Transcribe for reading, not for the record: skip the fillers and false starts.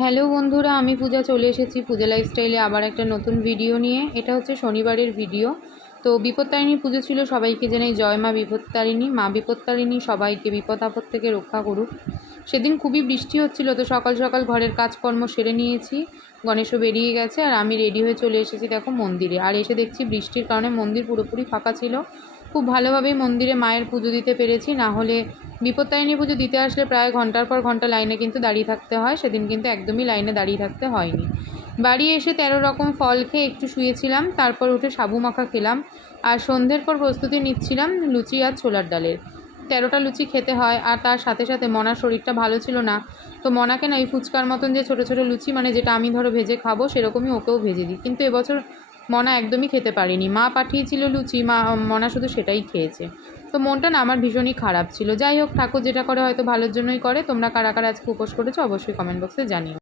Hello বন্ধুরা, আমি পূজা চলে এসেছি পূজা লাইফস্টাইলে আবার একটা নতুন ভিডিও নিয়ে। এটা হচ্ছে শনিবারের ভিডিও। তো বিপত্তারিণী পুজো ছিল, সবাইকে জানাই জয় মা বিপত্তারিণী। মা বিপত্তারিণী সবাইকে বিপদ আপদ থেকে রক্ষা করুক। সেদিন খুবই বৃষ্টি হচ্ছিল, তো সকাল সকাল ঘরের কাজকর্ম সেরে নিয়েছি। গণেশও বেরিয়ে গেছে আর আমি রেডি হয়ে চলে এসেছি দেখো মন্দিরে। আর এসে দেখছি বৃষ্টির কারণে মন্দির পুরোপুরি ফাঁকা ছিল। খুব ভালোভাবেই মন্দিরে মায়ের পুজো দিতে পেরেছি, না হলে বিপত্তারিণী পুজো দিতে আসলে প্রায় ঘন্টার পর ঘন্টা লাইনে কিন্তু দাঁড়িয়ে থাকতে হয়। সেদিন কিন্তু একদমই লাইনে দাঁড়িয়ে থাকতে হয়নি। বাড়ি এসে 13 রকম ফল খেয়ে একটু শুয়েছিলাম, তারপর উঠে সাবু মাখা খেলাম। আর সন্ধ্যের পর প্রস্তুতি নিচ্ছিলাম লুচি আর ছোলার ডালের। 13টা লুচি খেতে হয়, আর তার সাথে সাথে মনার শরীরটা ভালো ছিল না। তো মনাকে না এই ফুচকার মতন যে ছোটো ছোটো লুচি, মানে যেটা আমি ধরো ভেজে খাবো সেরকমই ওকেও ভেজে দিই। কিন্তু এবছর মনা একদমই খেতে পারিনি। মা পাঠিয়েছিল লুচি, মনা শুধু সেটাই খেয়েছে। তো মনটা না আমার ভীষণই খারাপ ছিল। যাই হোক, ঠাকুর যেটা করে হয়তো ভালোর জন্যই করে। তোমরা কারা কারা আজকে উপোস করেছো অবশ্যই কমেন্ট বক্সে জানিও।